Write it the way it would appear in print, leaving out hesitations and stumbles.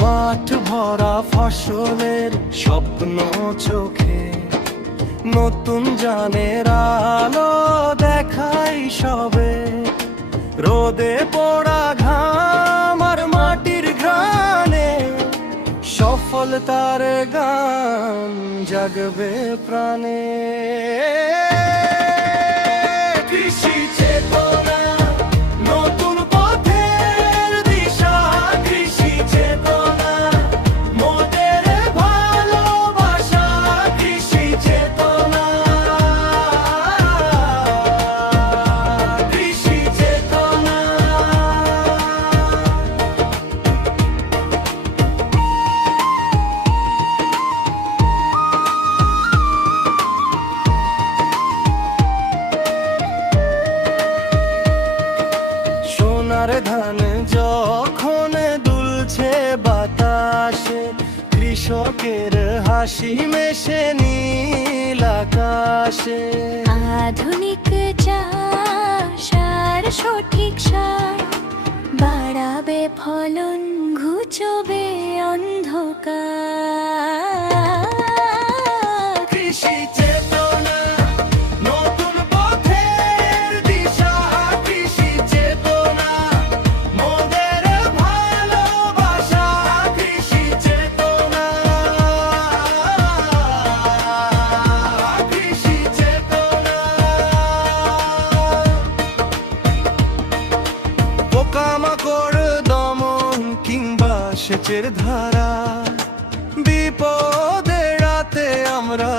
মাঠ ভরা ফসলের স্বপ্ন চোখে, নতুন জানের আলো দেখাই সবে। রোদে পোড়া ঘাম আর মাটির ঘ্রাণে সফলতার গান জাগবে প্রাণে। কৃষি চেতনা, নতুন পথের দিশা। কৃষি চেতনা, মোদের ভালোবাসা। কৃষি চেতনা, কৃষি চেতনা। সোনার ধান যখন দুলছে বাতাসে, কৃষকের হাসি মেশে নীল আকাশে। আধুনিক চাষ আর সঠিক সার বাড়াবে ফলন, ঘুচবে অন্ধকার। কৃষি চেতনা, নতুন পথের দিশা। কৃষি চেতনা, মোদের ভালোবাসা। কৃষি চেতনা, কৃষি চেতনা। পোকামাকড় দমন কিংবা সেচের ধারা, বিপদে রাতে আমরা